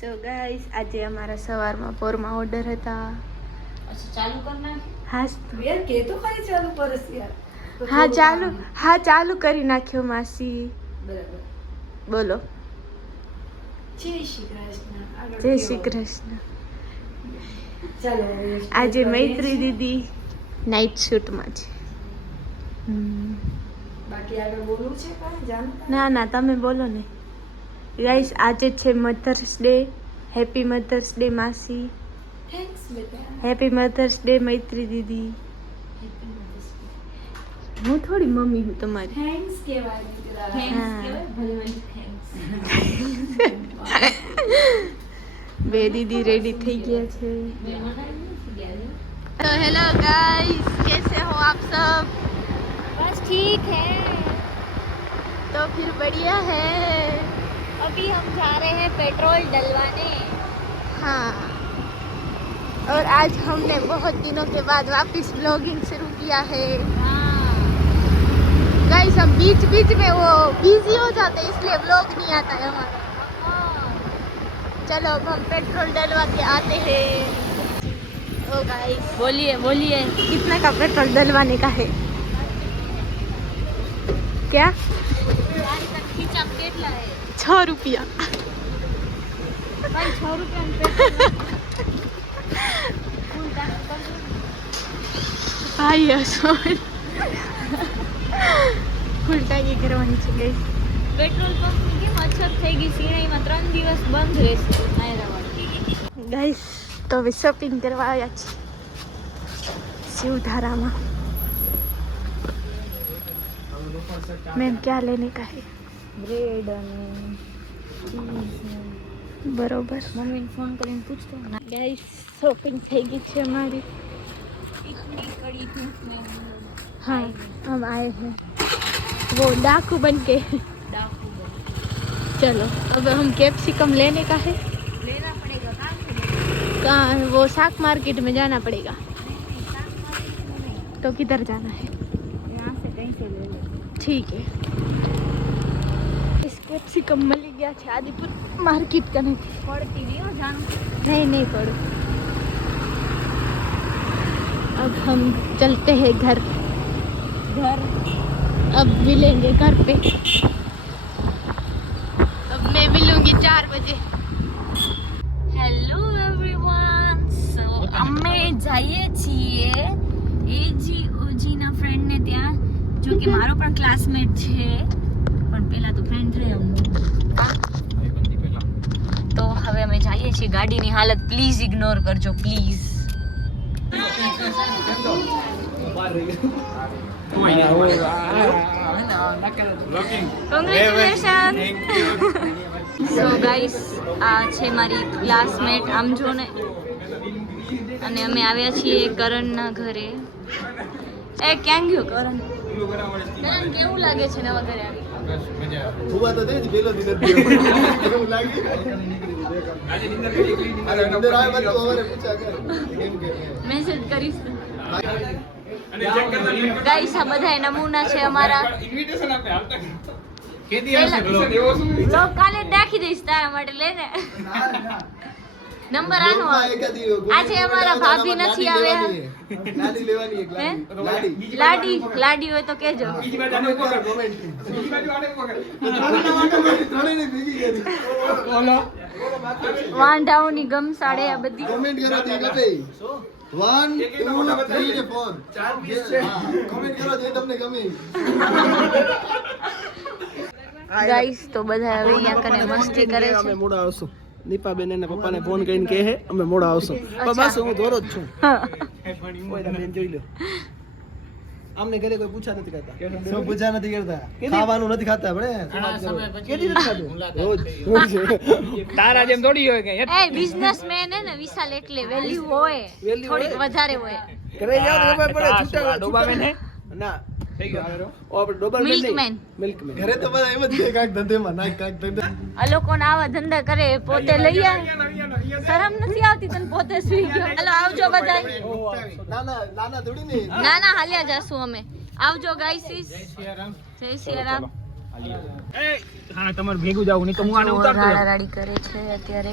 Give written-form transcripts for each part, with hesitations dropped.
So guys આજે અમારા સવારમાં પોરમાં ઓર્ડર હતા. अच्छा चालू करना है હા यार के तो खाली चालू करस यार હા ચાલુ કરી નાખ્યો માસી. बराबर બોલો जय श्री कृष्ण आगे જય શ્રી કૃષ્ણ. चलो આજે મૈત્રી દીદી નાઇટ શૂટમાં છે. बाकी आगे बोलू छे का जान ના તમે બોલો ને. ગાઈસ આજે છે mother's day. Happy mother's day માસી. थैंक्स बेटा હેપી મધર્સ ડે મૈત્રી દીદી. हैप्पी मदर्स डे હું થોડી મમ્મી હું તમારી. थैंक्स के वाले तेरा हाँ। थैंक्स के भले भले थैंक्स બે દીદી રેડી થઈ ગયા છે. मेहमान आए नहीं गया तो हेलो गाइस, कैसे हो आप सब? बस ठीक है तो फिर बढ़िया है. अभी हम जा रहे हैं पेट्रोल डलवाने हाँ, और आज हमने बहुत दिनों के बाद वापस ब्लॉगिंग शुरू किया है. गाइस हम बीच बीच में वो बिजी हो जाते हैं इसलिए ब्लॉग नहीं आता है हमारा. चलो अब हम पेट्रोल डलवा के आते हैं. ओ गाइस बोलिए बोलिए कितने का पेट्रोल डलवाने का है? क्या? गाड़ी का खींचा કેટલા है 6 रुपया. भाई 6 रुपया में पेट्रोल फुल टैंक कर दो ભાઈ સોન ફૂલ ટાંકી કરવાની છે ગાઈસ. પેટ્રોલ પંપ ની કેમ અછત થઈ ગઈ સિરાઈમાં 3 દિવસ બંધ રહેશે નાયરાવાડ गाइस तो अभी शॉपिंग करवा आया छी शिवधारा. मैम क्या लेने का है? બ્રેડ અને बरोबर. મમ્મીને ફોન કરીને પૂછતો ના गाइस शॉपिंग થઈ ગઈ છે हमारी. इतनी कड़ी धूप में हाँ हम आए हैं वो डाकू बन के. डाकू बन चलो अब हम कैप्सिकम लेने का है. लेना पड़ेगा कहाँ से कहाँ? वो साग मार्केट में जाना पड़ेगा. नहीं तो किधर जाना है? यहाँ से कहीं से ले लो ठीक है. इस कैप्सिकम मिल गया છે आदिपुर मार्केट करने थी. पड़ती नहीं हो जान नहीं पड़ो. अब हम चलते हैं घर. अब मिलेंगे घर पे. अब मैं मिलूंगी 4 बजे. હેલો એવરીવન સો અમે જઈએ છીએ એજી ઓજીના ફ્રેન્ડને ત્યાં જો કે મારો પણ ક્લાસમેટ છે પણ પહેલા તો ફ્રેન્ડ રહે તો હવે અમે જઈએ છીએ. ગાડીની હાલત પ્લીઝ ઇગ્નોર કરજો પ્લીઝ. કોંગ્રેચ્યુલેશન. સો ગાઈસ આ છે મારી ક્લાસમેટ આમ જો ને અને અમે આવ્યા છીએ કરણના ઘરે. એ ક્યાં ગયો કરણ? કરણ કેવું લાગે છે નવા ઘરે આવી? हुआ तो दे पेलो दिन केम लागी अरे अंदर आए मत तो हमारे पूछा कर केम के મેસેજ કરીશ ગાઈસ. આ બધા નમૂના છે અમારા. इनविटेशन आपने हाल तक केदी આવશે ब्लॉग एवो શું બ્લોગ કાલે નાખી દઈશ તારા માટે લેને. નંબર આનો આજે અમારા ભાભી નથી આવ્યા. लाडी लेवानी एक હે? लाडी લાડી હોય તો કહેજો. બીજી બાજુ આને પકડ કોમેન્ટ બીજી બાજુ આને પકડ ત્રણે ને ભેગી કરી બોલો વાંઢાઓની ગમસાડે આ બધી. कमेंट करो दे गपे 1 2 3 ને 4 પીસ છે કમેન્ટ કરો જે તમને ગમે ગાઈસ તો બધા હવે અહીંયા કને મસ્તી કરે છે. અમે મોડા આવશું દીપા બેન એના પપ્પાને ફોન કરીને કહે હે અમે મોડા આવશું પણ બસ હું ધોરો જ છું કોઈ તમે જોઈ લો આમને ઘરે કોઈ પૂછા નથી કરતા સૌ પૂછા નથી કરતા ખાવાનું નથી ખાતા આપણે કેદી નથી ખાતું રોજ તારા જેમ થોડી હોય કે એ બિઝનેસમેન હે ને વિશાલ એટલે વેલ્યુ હોય થોડીક વધારે હોય. ઘરે જાવ તો ખબર પડે છૂટા ડોબામેન હે ના થઈ ગયો ઓ આપણે ડોબામેન મિલ્કમેન. મિલ્કમેન ઘરે તો બધા એમ જ કે કાક ધંધેમાં નાખ કાક ધંધે આ લોકોને આવા ધંધા કરે પોતે લઈ આવે. શરમ નથી આવતી તને પોતે સુઈ ગયો. હાલો આવજો બધા. નાના થોડી ને ના હાલ્યા જાશું અમે. આવજો ગાઈસ. જય શ્રી રામ. હા તમારે ભેગું જાવ નહીં તો હું આને ઉતારતો રાડા રાડી કરે છે અત્યારે.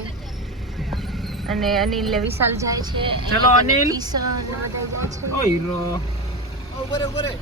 અને અનિલ ને વિશાલ જાય છે. ચલો, અનિલ. કિશન ને બધા જાય છે. ઓ હીરો. ઓ બરે બરે.